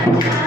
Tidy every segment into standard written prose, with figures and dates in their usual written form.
Yeah.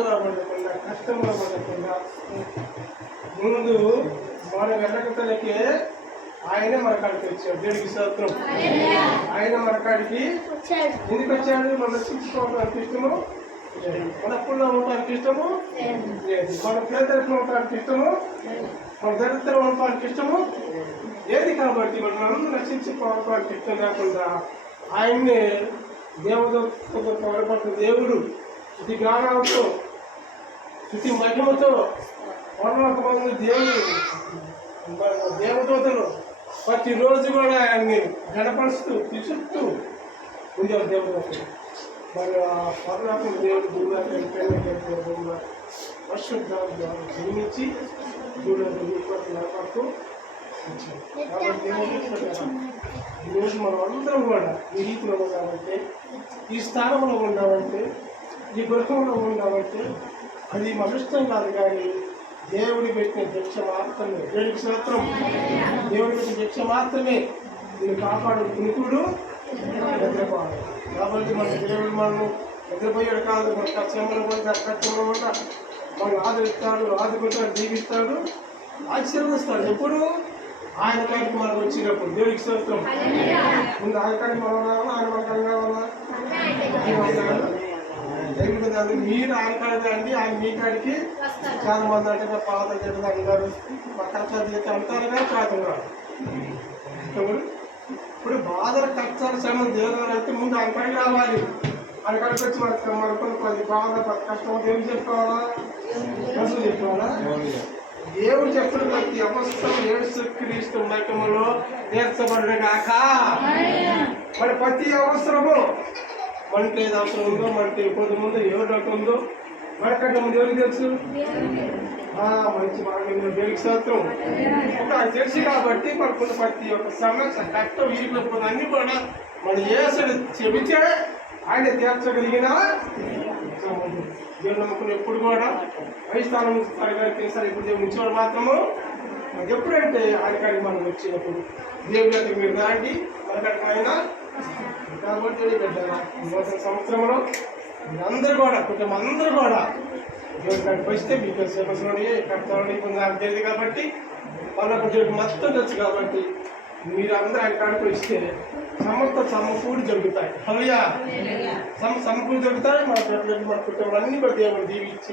బాధలో పడకుండా కష్టంలో పడకుండా ముందు మన వెనకతలకే ఆయన మన కాడికి వచ్చాడు. దేవుడికి స్తోత్రం. ఆయన మన కాడికి ఎందుకు వచ్చాడు? మన రక్షించుకోవడానికి ఇష్టము, మన అప్పుల్లో ఉండడానికి ఇష్టము లేదు, మన పేదరికం ఉండడానికి ఇష్టము, మన దరిద్రం ఉండడానికి ఇష్టము లేదు. కాబట్టి మనం అందరూ రక్షించుకోవడానికి ఇష్టం లేకుండా ఆయన్ని దేవదూతతో తోడపడిన దేవుడు శుద్ధి జ్ఞానంతో శుద్ధి మహిమతో పరలోకమందు దేవుడు దేవదూతలు ప్రతిరోజు కూడా ఆయన్ని గణపరుస్తూ తీసుకుంటూ ఉండేవారు దేవదూతలు. మరి ఆ పరలోకం దేవుడు భూమిగా పరిశుద్ధ జన్మించి నిలబడుతూ వచ్చాడు. కాబట్టి ఈరోజు మనం అందరం కూడా ఈ రీతిలో ఉన్నామంటే, ఈ స్థానంలో ఉన్నామంటే, ఈ గృహంలో ఉన్నామంటే అది మన ఇష్టం కాదు, కానీ దేవుడి పెట్టిన దీక్ష మాత్రమే. దేవుడికి స్తోత్రం. దేవుడి పెట్టిన దీక్ష మాత్రమే దీన్ని కాపాడు కునుకుడు నిద్రపోవాలి. కాబట్టి మన దేవుడు మనల్ని నిద్రపోయాడు కాదు, మన కష్టంలో పడ్డా కష్టంలో పడ్డా మనం ఆదరిస్తాడు, ఆదుకుంటాడు, దీవిస్తాడు, ఆశీర్వదిస్తాడు. ఎప్పుడు ఆయన కాడికి మనం వచ్చినప్పుడు. దేవుడికి స్తోత్రం. ముందు ఆయన కాడికి మనం రావాలా, ఆయన మన కాడికి రావాలా? మీరు ఆయన కాడికి రండి, ఆయన మీ కాడికి. చాలా మంది అంటే పాత చెట్టు అంటారు, మా కష్టాలు చేస్తే అంటారుగా కాదున్నారు. ఇప్పుడు బాధల కష్టాలు శ్రమ దేవాలంటే ముందు ఆయన కాడికి రావాలి. ఆయన కాడికి వచ్చి మనకు కొద్ది బాధ కష్టం దేవుడు చెప్పుకోవాలా, కష్టం చెప్పుకోవాలా? దేవుడు చెప్పిన ప్రతి అవసరం యేసుక్రీస్తు మహిమలో నేర్చబడిన కాక. మరి ప్రతి అవసరము మనకి ఏది అవసరం ఉందో, మనకి కొద్ది ముందు ఎవరికి ఉందో, మనకంటే ముందు ఎవరికి తెలుసు? మంచి బాగా దేవుడికి స్తోత్రం. ఆయన తెలుసు కాబట్టి మనకున్న ప్రతి ఒక్క సమస్య కష్టం వీరిపోతుంది అన్ని కూడా మన యేసుడు చెబితే ఆయన తీర్చగలిగిన దేవుడు నమ్మకం. ఎప్పుడు కూడా వైస్థానం సరే ఇప్పుడు దేవుడు ఉంచేవాడు మాత్రము ఎప్పుడంటే ఆయన కాడికి మనం వచ్చినప్పుడు దేవుడి దగ్గర మీరు దాంటి మన కాడికి ఆయన. కాబట్టి నూతన సంవత్సరంలో మీరందరూ కూడా కుటుంబం అందరూ కూడా దేవుడి కాడికి వస్తే మీకు సేవలోని కష్టాలని నాకు తెలియదు కాబట్టి వాళ్ళకు దేవుడికి మొత్తం తెలుసు కాబట్టి మీరు అందరూ ఆయన కాడికి వస్తే సమకూడి జరుగుతాయి. హల్లెలూయా. సమకూడి జరుగుతాయి. మన కుటుంబాలు అన్ని కూడా దేవుడు దీవించి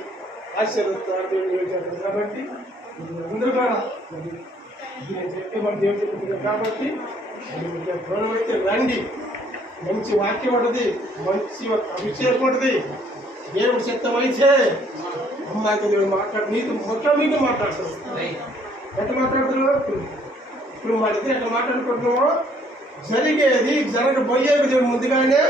ఆశీర్వదిస్తారు. దేవుడు కాబట్టి అందరూ కూడా నేను చెప్పే మన దేవుడు చెప్తున్నారు కాబట్టి అయితే రండి. మంచి వాక్యం ఉంటుంది, మంచి అభిషేకం ఉంటుంది. దేవుడు చిత్తం అయితే అమ్మాయితో దేవుడు మాట్లాడు, నీకు మొత్తం మీకు మాట్లాడుతాడు. ఎట్లా మాట్లాడుతున్నావు? ఇప్పుడు మా ఇద్దరు ఎట్లా మాట్లాడుకుంటున్నామో జరిగేది జరగబోయేది దేవుడు ముందుగానే.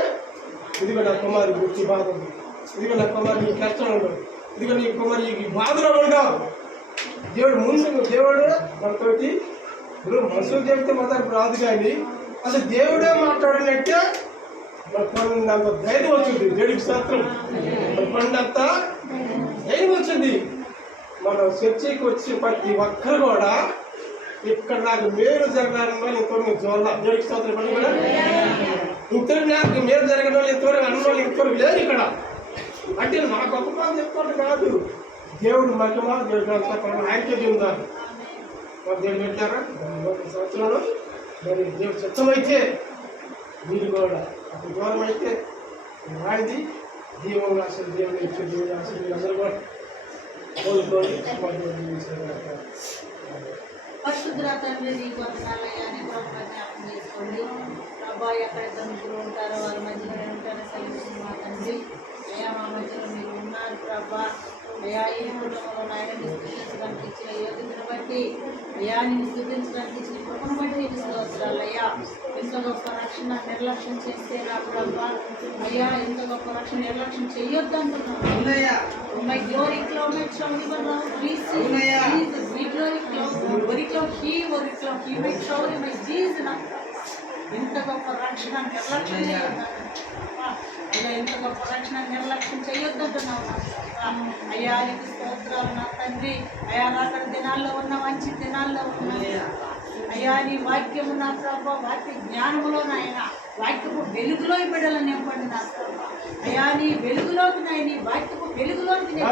ఇదిగో నా కుమారి గుర్తి బాధ ఉంది, ఇదిగో నా కుమారి నీ కష్టం ఉండదు, ఇదిగో నీ కుమారి ఈ బాధలో ఉండవు. దేవుడు ముందు దేవుడు మనతోటి ఇప్పుడు మనుషులు చెబితే మాత్రం రాదు, కానీ అసలు దేవుడే మాట్లాడినట్టే కొండంత ధైర్యం వచ్చింది. దేవుడికి స్తోత్రం. కొండంత ధైర్యం వచ్చింది. మనం చర్చికి వచ్చి ప్రతి ఒక్కరు కూడా ఇక్కడ నాకు మేలు జరగడం వల్ల ఇంతవరకు చూడాలి. దేవుడికి స్తోత్రం. కూడా ఇంతవరకు నాకు మేలు జరగడం వల్ల ఇంతవరకు అన్న వాళ్ళు ఇంతవరకు లేరు ఇక్కడ. అంటే నా గొప్ప మాట చెప్పుకోవడం కాదు, దేవుడు మహిమ దేవుడు ఆయనకే చెందారు. దేవుడు పెట్టారా సంవత్సరంలో మరి దేవుడు చిత్తమైతే మీరు కూడా అప్పుడు దూరం అయితే రాయింది దీవులు అసలు దేవుడు ఇచ్చే దేవుడు అసలు మీరు అందరూ కూడా కోలుకోండి. పరిశుద్ధ తండ్రి నీకు వందనాలయ్యాని ప్రభు జ్ఞాపకం చేసుకోండి. ప్రభా ఎక్కడెక్కడ ముగ్గురు ఉంటారో వారి మధ్యలో ఉంటారో సెలవు మా తండ్రి. అయ్యా మా మధ్యలో మీరు ఉన్నారు ప్రభా. అయ్యా ఈ కుటుంబంలో నాయనని స్థుతించడానికి ఇచ్చిన యోగ్యతను బట్టి, అయ్యా నిన్ను స్థుతించడానికి ఇచ్చిన కృపను బట్టి నీకు స్తోత్రాలు. అయ్యా ఎంత గొప్ప రక్షణ నిర్లక్ష్యం చేస్తే నా ప్రభా, అయ్యా ఎంత గొప్ప రక్షణ నిర్లక్ష్యం చేయొద్దు అంటున్నాను. My glory cloud shall never now receive. Jesus, we glory cloud, he may shower my Jesus. ఎంత గొప్ప రక్షణ నిర్లక్ష్యం చేయొద్దు. అయ్యా ఎంత గొప్ప రక్షణ నిర్లక్ష్యం చేయొద్దంటున్నావు. అయ్యా నీకు స్తోత్రాలు నా తండ్రి. అయ్యా అక్కడ దినాల్లో ఉన్న మంచి దినాల్లో ఉన్న అయ్యా నీ వాక్యము నా ప్రభా, వాక్య జ్ఞానములో నాయన వాక్యపు వెలుగులో బిడ్డలు నింపండి నా ప్రభా. అయ్యా నీ వెలుగులోకి నాయ నీ వాక్యపు వెలుగులోనికి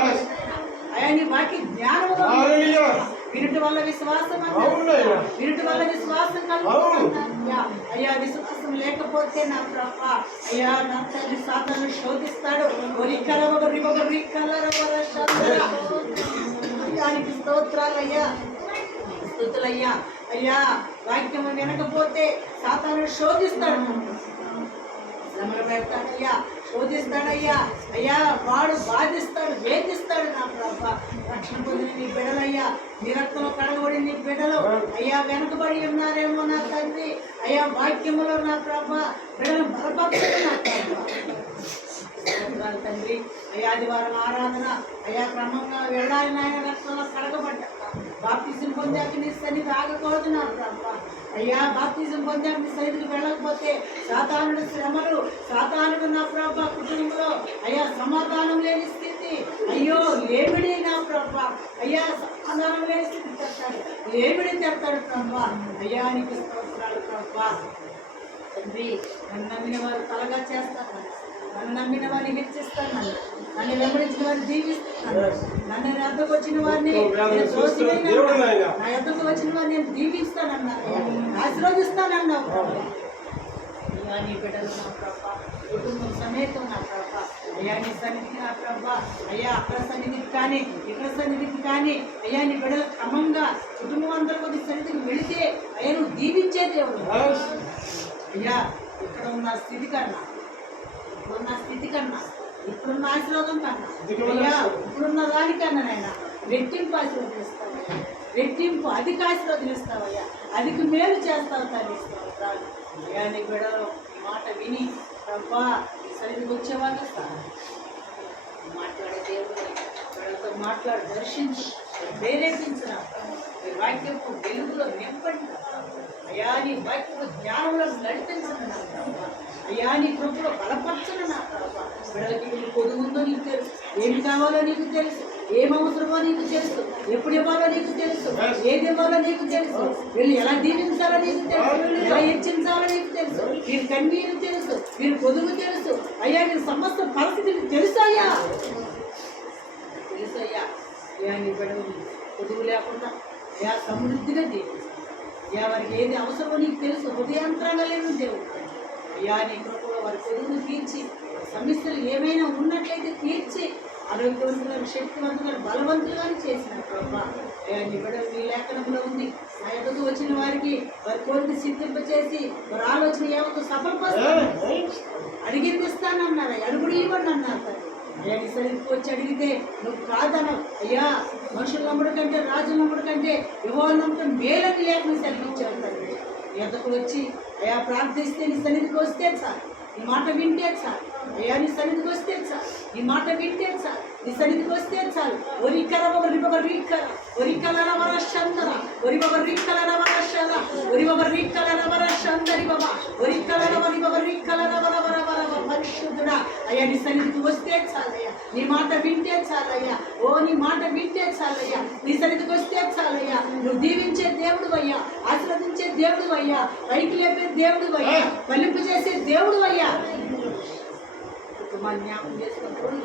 అయ్యా నీ వాక్య జ్ఞానంలో హల్లెలూయా. వినుట వల్ల విశ్వాసం అవునయ్యా. వినుట వల్ల విశ్వాసం కలుగుతుంది. అయ్యా విశ్వాసం లేకపోతే నా ప్రభా అయ్యా నా తండ్రి సాతాను శోధిస్తాడు. అయ్యానికి స్తోత్రాలయ్యా, స్తుతులయ్యా. అయ్యా వాక్యము వినకపోతే సాతాను శోధిస్తాడు, శ్రమలు పెడతాడయ్యా, శోధిస్తాడయ్యా. అయ్యా వాడు బాధిస్తాడు, వేధిస్తాడు నా ప్రభా. రక్షణ పొందిన నీ బిడ్డలయ్యా, నీ రక్తంలో కడగబడి నీ బిడ్డలు అయ్యా వెనకబడి ఉన్నారేమో నా తండ్రి. అయ్యా వాక్యములో నా ప్రభా బిడ్డలు బలపరచు నా ప్రభా. తండ్రి అయ్యా ఆదివారం ఆరాధన అయ్యా క్రమంగా వెళ్ళాలి నాయన, రక్తంలో కడగబడ్డా బాప్తిజం పొందాక నీ సన్నిధి ఆగకూడదు నా ప్రభా. అయ్యా బాప్తిజం పొందాక నీ సన్నిధికి వెళ్ళకపోతే సాతానుడు శ్రమలు, సాతానుడు నా ప్రభా కుటుంబంలో అయ్యా సమాధానం లేని స్థితి, అయ్యో లేమిడి నా ప్రభా. అయ్యా సమాధానం లేని స్థితి తెస్తాడు, లేమిడి తెస్తాడు ప్రభా. అయ్యా నీకు స్తోత్రాలు ప్రభా. తండ్రి నన్ను నమ్మిన వారు తలగా చేస్తాను, నన్ను నమ్మిన వారిని హెచ్చిస్తాను, నన్ను వెంబడించిన వారిని దీవిస్తాను, నన్ను ఎద్దకు వచ్చిన వారిని నా ఎద్దకు వచ్చిన వారిని నేను దీవిస్తానన్నా, ఆశీర్వదిస్తానన్నావు. అయ్యా నీ బిడ్డలు నా ప్రభా కుటుంబం సమేతం నా ప్రభా. అయ్యా నీ సన్నిధికి నా ప్రభా అయ్యా అక్కడ సన్నిధికి కానీ ఇక్కడ సన్నిధికి కానీ అయ్యా నీ బిడ్డలు క్రమంగా కుటుంబం అందరూ కొద్ది సన్నిధికి వెళితే అయ్యా నువ్వు దీవించే దేవుడు. అయ్యా ఇక్కడ ఉన్న స్థితి కన్నా, ఇప్పుడున్న స్థితి కన్నా, ఇప్పుడున్న ఆశీర్వాదం కన్నా అయ్యా ఇప్పుడున్న దానికన్నా నాయన రెట్టింపు ఆశీర్వదిస్తావు, రెట్టింపు అధిక ఆశీర్వదిస్తావయ్యా, అధిక మేలు చేస్తావు తల్లి. అయ్యా నీ బిడ్డలు ఈ మాట విని ప్రభా ఈ సన్నిధికి వచ్చేవాళ్ళు మాట్లాడే దేవుడు బిడ్డలతో మాట్లాడు, దర్శించు, ప్రేరేపించిన వాక్యపు వెలుగులో నింపండి అయ్యా, నీ వాక్యపు జ్ఞానంలో నడిపించను నా ప్రభా. అయ్యా నీ కృపలో బలపరచను నా ప్రభా. బిడ్డలకి నీకు పొదుగుందో నీకు తెలుసు, ఏమి కావాలో నీకు తెలుసు, ఏం అవసరమో నీకు తెలుసు, ఎప్పుడు ఇవ్వాలో నీకు తెలుసు, ఏది ఇవ్వాలో నీకు తెలుసు, వీళ్ళు ఎలా దీవించాలో నీకు తెలుసు, ఎలా హెచ్చించాలో నీకు తెలుసు, వీరి కన్నీరు తెలుసు, వీరి పొదుగు తెలుసు అయ్యా, వీరి సమస్త పరిస్థితులు తెలుసు అయ్యా, తెలుసు అయ్యా. అయ్యా నీ బిడ్డలు పొదుగు లేకుండా అయ్యా సమృద్ధిగా దీవించు అయ్యా, వారికి ఏది అవసరమో నీకు తెలుసు, హృదయాంతరంగా లేని దేవుడు అయ్యా. నీ కృపలో వారి పొదుగును తీర్చి, సమస్యలు ఏమైనా ఉన్నట్లయితే తీర్చి ఆరోగ్యవంతులను, శక్తివంతులను, బలవంతులను చేసిన ప్రభా. అయ్యా నీ బిడ్డలు నీ లేఖనంలో ఉంది, నా ఎదుగు వచ్చిన వారికి వారి కోరిక సిద్ధింపచేసి వారి ఆలోచన ఏమో సఫలపరుస్తాను, అడిగింది ఇస్తానన్నారు, అడుగుడు ఇవ్వండి అన్నారు. అయ్యా నీ సరిగ్గా వచ్చి అడిగితే నువ్వు కాదనవు అయ్యా. మనుషుల నమ్ముడు కంటే, రాజుల నమ్ముడు కంటే యువకుల నమ్మకం మేలని లేఖను సెలవించారు తండ్రి. ఎద్దకు వచ్చి అయ్యా ప్రార్థిస్తే నీ సన్నిధికి వస్తే చాలు, నీ మాట వింటే చాలు అయ్యా, నీ సన్నిధికి వస్తే చాలు, నీ మాట వింటే చాలు, నీ సన్నిధికి వస్తే చాలు. ఒరికల ఒరిబబ రీకల ఒరికల రవర చందర ఒరిబబ రీకల రవర చంద ఒరిబబ రీకల రవర చందరి బాబా ఒరికల రవరిబబ రీకల రవర రవర పరిశుద్ధుడా అయ్యా. నీ సన్నిధికి వస్తే చాలయ్యా, నీ మాట వింటే చాలయ్యా, ఓ నీ మాట వింటే చాలయ్యా, నీ సన్నిధికి వస్తే చాలయ్యా. నువ్వు దీవించే దేవుడు అయ్యా, ఆశీర్వదించే దేవుడు అయ్యా, పైకి లేపే దేవుడు అయ్యా, ఫలింపు చేసే దేవుడు అయ్యా. కుటుంబాన్ని జ్ఞాపకం చేసుకుని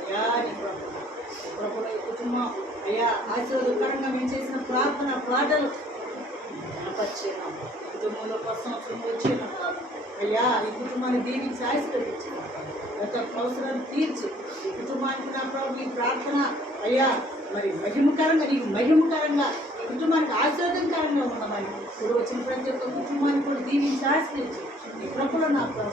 అయ్యా నీ ప్రభుత్వ కుటుంబం అయ్యా ఆశీర్వాదకరంగా మేము చేసిన ప్రార్థన పాటలు జ్ఞాపరిచేనాం. కుటుంబంలో కొత్త సంవత్సరం వచ్చినాం అయ్యా, ఈ కుటుంబాన్ని దీవించి ఆశీర్వదించిన ప్రతి ఒక్క అవసరాన్ని తీర్చి ఈ కుటుంబానికి నా ప్రభు ఈ ప్రార్థన అయ్యా మరి మహిమకరంగా, నీకు మహిమకరంగా ఈ కుటుంబానికి ఆశీర్వాదకరంగా ఉన్నామని ఇప్పుడు వచ్చిన ప్రతి ఒక్క కుటుంబాన్ని కూడా దీవించి ఆశీర్వదించి నీ కృపలో నా ప్రభు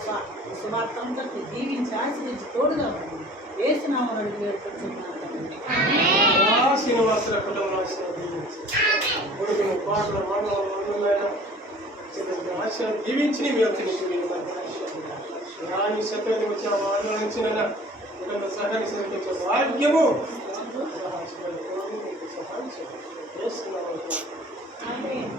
సువార్త అంతటి దీవించి ఆశీర్వదించి తోడుగా ఉంది. వేసినామని అడిగి వేడుకుంటున్నాను. శ్రీనివాసుల కుటుంబంలో దీవించి సత్యవతి వచ్చిన వారిలో నుంచి సహకరించే భాగ్యము ఆమేన్.